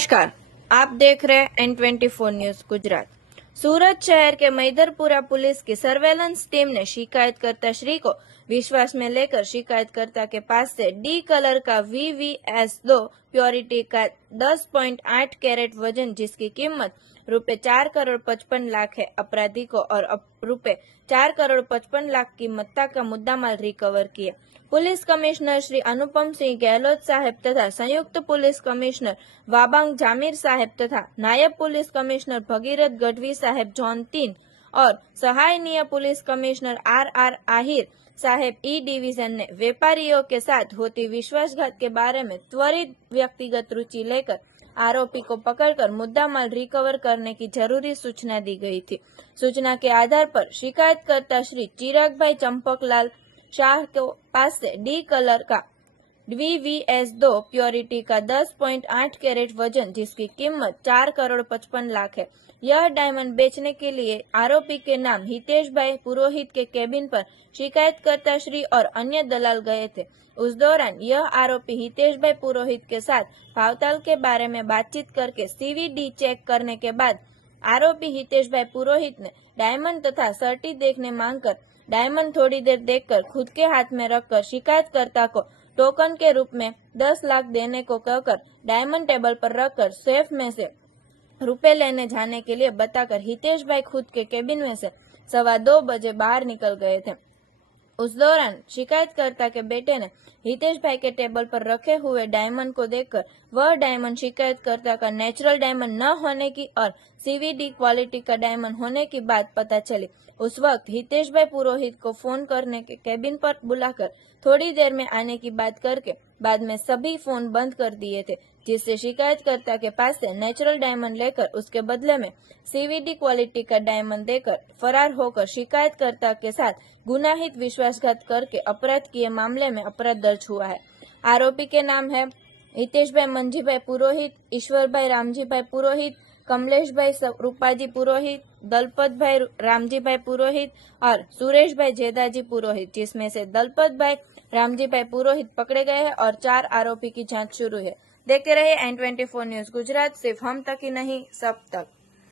नमस्कार, आप देख रहे हैं N24 न्यूज गुजरात। सूरत शहर के मैदरपुरा पुलिस की सर्वेलेंस टीम ने शिकायतकर्ता श्री को विश्वास में लेकर शिकायतकर्ता के पास से डी कलर का VVS2 प्योरिटी का 10.8 कैरेट वजन जिसकी कीमत ₹4,55,00,000 है अपराधी को और ₹4,55,00,000 की मत्ता का मुद्दामाल रिकवर किया। पुलिस कमिश्नर श्री अनुपम सिंह गहलोत साहेब तथा संयुक्त पुलिस कमिश्नर वाबांग जामीर साहेब तथा नायब पुलिस कमिश्नर भगीरथ गढ़वी साहेब जोन 3 और सहायनीय पुलिस कमिश्नर RR आहिर साहेब ई डिवीजन ने व्यापारियों के साथ होती विश्वासघात के बारे में त्वरित व्यक्तिगत रुचि लेकर आरोपी को पकड़कर मुद्दामाल रिकवर करने की जरूरी सूचना दी गई थी। सूचना के आधार पर शिकायतकर्ता श्री चिरागभाई चंपकलाल शाह के पास से डी कलर का VVS2 प्योरिटी का 10.8 कैरेट वजन जिसकी कीमत ₹4,55,00,000 है। यह डायमंड बेचने के लिए आरोपी के नाम हितेश भाई पुरोहित के केबिन पर शिकायतकर्ता श्री और अन्य दलाल गए थे। उस दौरान यह आरोपी हितेश भाई पुरोहित के साथ भावताल के बारे में बातचीत करके CVD चेक करने के बाद आरोपी हितेश भाई पुरोहित ने डायमंड तथा सर्टी देखने मांगकर डायमंड थोड़ी देर देखकर खुद के हाथ में रखकर शिकायतकर्ता को टोकन के रूप में 10 लाख देने को कहकर डायमंड टेबल पर रखकर सेफ में से रुपए लेने जाने के लिए बताकर हितेश भाई खुद के केबिन में से 2:15 बजे बाहर निकल गए थे। उस दौरान शिकायतकर्ता के बेटे ने हितेश भाई के टेबल पर रखे हुए डायमंड को देखकर वह डायमंड शिकायतकर्ता का नेचुरल डायमंड न होने की और CVD क्वालिटी का डायमंड होने की बात पता चली। उस वक्त हितेश भाई पुरोहित को फोन करने के केबिन पर बुलाकर थोड़ी देर में आने की बात करके बाद में सभी फोन बंद कर दिए थे, जिससे शिकायतकर्ता के पास से नेचुरल डायमंड लेकर उसके बदले में CVD क्वालिटी का डायमंड देकर फरार होकर शिकायतकर्ता के साथ गुनाहित विश्वासघात करके अपराध किए मामले में अपराध दर्ज हुआ है। आरोपी के नाम है हितेश भाई मंजीभाई पुरोहित, ईश्वर भाई रामजी भाई पुरोहित, कमलेश भाई रूपाजी पुरोहित, दलपत भाई रामजी भाई पुरोहित और सुरेश भाई जेदाजी पुरोहित, जिसमें से दलपत भाई रामजी भाई पुरोहित पकड़े गए हैं और 4 आरोपी की जांच शुरू है। देखते रहिए N24 न्यूज गुजरात, सिर्फ हम तक ही नहीं सब तक।